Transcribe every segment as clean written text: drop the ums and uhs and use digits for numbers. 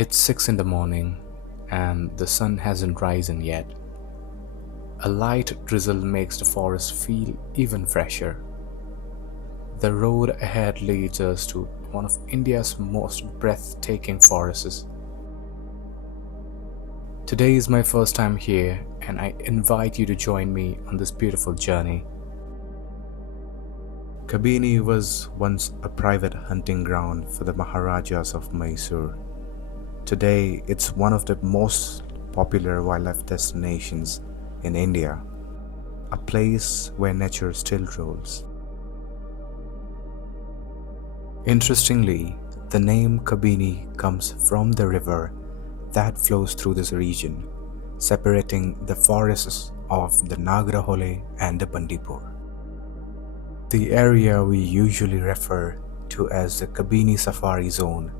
It's 6 in the morning and the sun hasn't risen yet. A light drizzle makes the forest feel even fresher. The road ahead leads us to one of India's most breathtaking forests. Today is my first time here and I invite you to join me on this beautiful journey. Kabini was once a private hunting ground for the Maharajas of Mysore. Today, it's one of the most popular wildlife destinations in India, a place where nature still rules. Interestingly, the name Kabini comes from the river that flows through this region, separating the forests of the Nagarahole and the Bandipur. The area we usually refer to as the Kabini Safari zone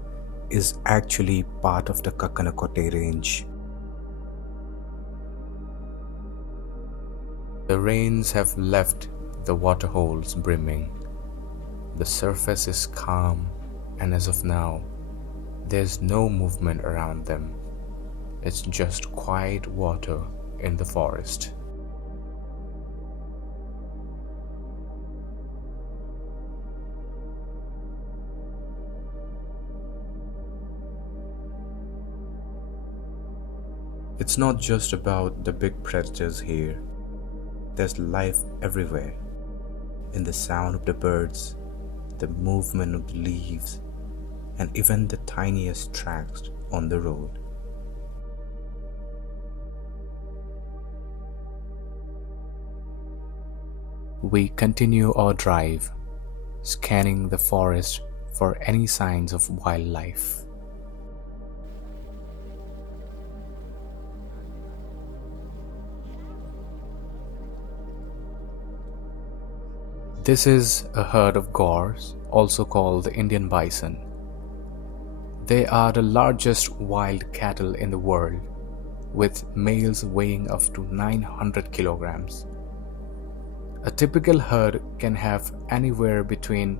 is actually part of the Karnataka range. The rains have left the waterholes brimming. The surface is calm, and as of now, there's no movement around them. It's just quiet water in the forest. It's not just about the big predators here. There's life everywhere. In the sound of the birds, the movement of the leaves, and even the tiniest tracks on the road. We continue our drive, scanning the forest for any signs of wildlife. This is a herd of gaurs, also called the Indian bison. They are the largest wild cattle in the world, with males weighing up to 900 kilograms. A typical herd can have anywhere between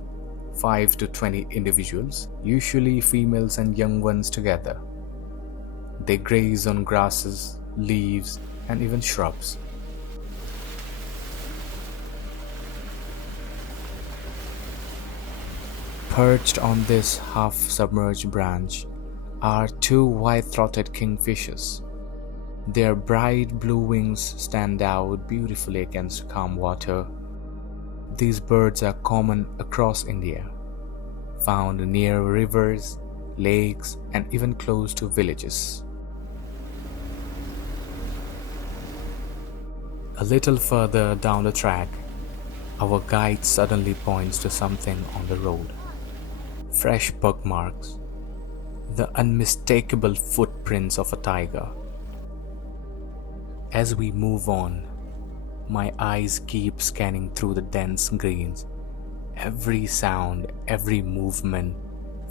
5 to 20 individuals, usually females and young ones together. They graze on grasses, leaves, and even shrubs. Perched on this half-submerged branch are two white-throated kingfishers. Their bright blue wings stand out beautifully against calm water. These birds are common across India, found near rivers, lakes, and even close to villages. A little further down the track, our guide suddenly points to something on the road. Fresh bug marks, the unmistakable footprints of a tiger. As we move on, my eyes keep scanning through the dense greens. Every sound, every movement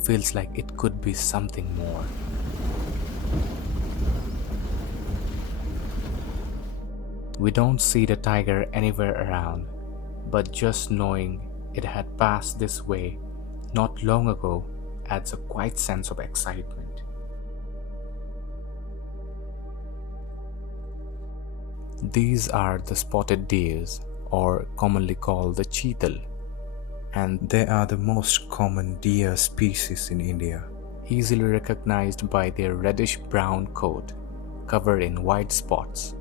feels like it could be something more. We don't see the tiger anywhere around, but just knowing it had passed this way not long ago adds a quiet sense of excitement. These are the spotted deers, or commonly called the cheetal, and they are the most common deer species in India, easily recognized by their reddish-brown coat covered in white spots.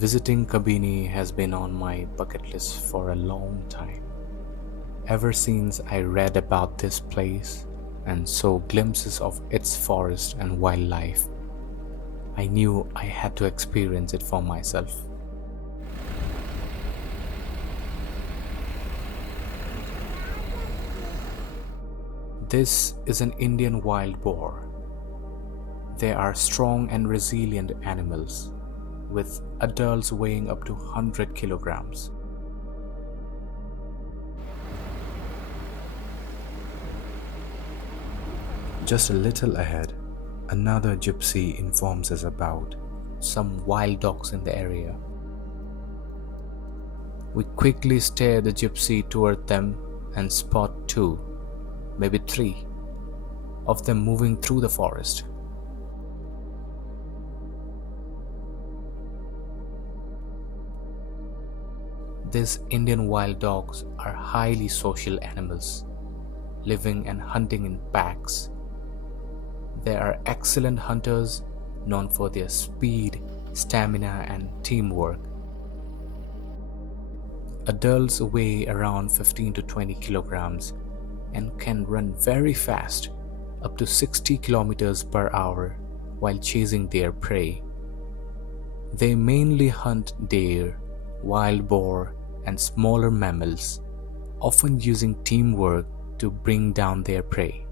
Visiting Kabini has been on my bucket list for a long time. Ever since I read about this place and saw glimpses of its forest and wildlife, I knew I had to experience it for myself. This is an Indian wild boar. They are strong and resilient animals, with adults weighing up to 100 kilograms. Just a little ahead, another gypsy informs us about some wild dogs in the area. We quickly steer the gypsy toward them and spot two, maybe three, of them moving through the forest. These Indian wild dogs are highly social animals, living and hunting in packs. They are excellent hunters, known for their speed, stamina, and teamwork. Adults weigh around 15 to 20 kilograms and can run very fast, up to 60 kilometers per hour, while chasing their prey. They mainly hunt deer, wild boar, and smaller mammals, often using teamwork to bring down their prey.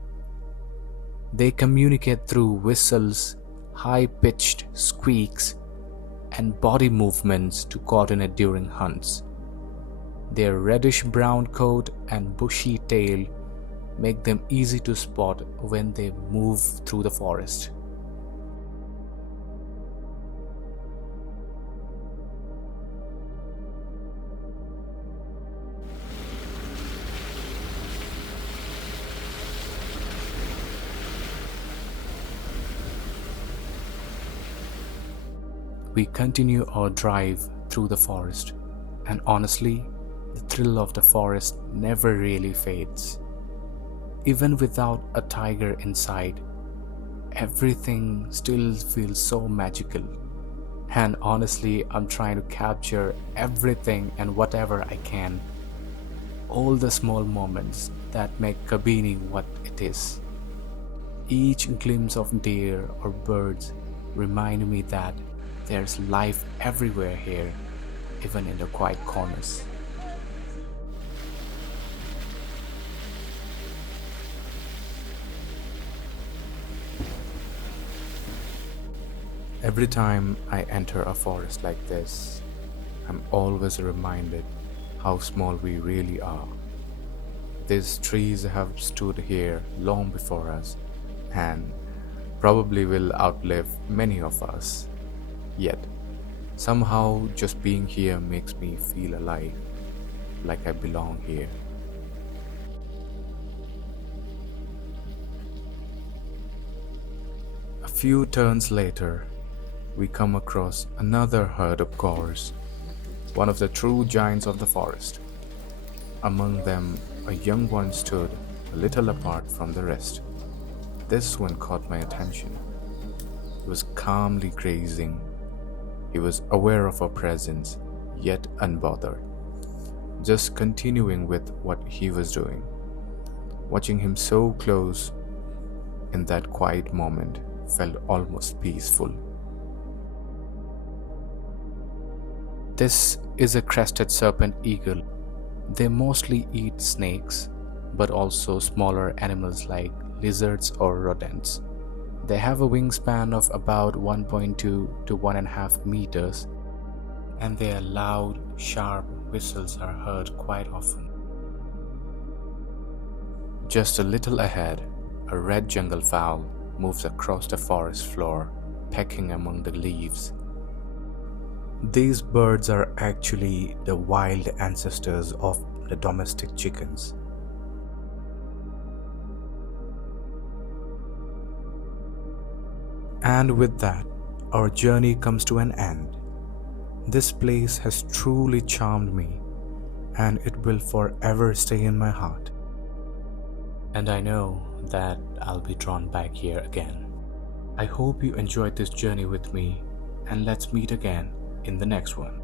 They communicate through whistles, high-pitched squeaks, and body movements to coordinate during hunts. Their reddish-brown coat and bushy tail make them easy to spot when they move through the forest. We continue our drive through the forest, and honestly, the thrill of the forest never really fades. Even without a tiger in sight, everything still feels so magical. And honestly, I'm trying to capture everything and whatever I can. All the small moments that make Kabini what it is. Each glimpse of deer or birds remind me that there's life everywhere here, even in the quiet corners. Every time I enter a forest like this, I'm always reminded how small we really are. These trees have stood here long before us and probably will outlive many of us. Yet, somehow just being here makes me feel alive, like I belong here. A few turns later, we come across another herd of gaurs, one of the true giants of the forest. Among them, a young one stood a little apart from the rest. This one caught my attention. He was calmly grazing. He was aware of our presence, yet unbothered, just continuing with what he was doing. Watching him so close in that quiet moment felt almost peaceful. This is a crested serpent eagle. They mostly eat snakes, but also smaller animals like lizards or rodents. They have a wingspan of about 1.2 to 1.5 meters, and their loud, sharp whistles are heard quite often. Just a little ahead, a red jungle fowl moves across the forest floor, pecking among the leaves. These birds are actually the wild ancestors of the domestic chickens. And with that, our journey comes to an end. This place has truly charmed me, and it will forever stay in my heart. And I know that I'll be drawn back here again. I hope you enjoyed this journey with me, and let's meet again in the next one.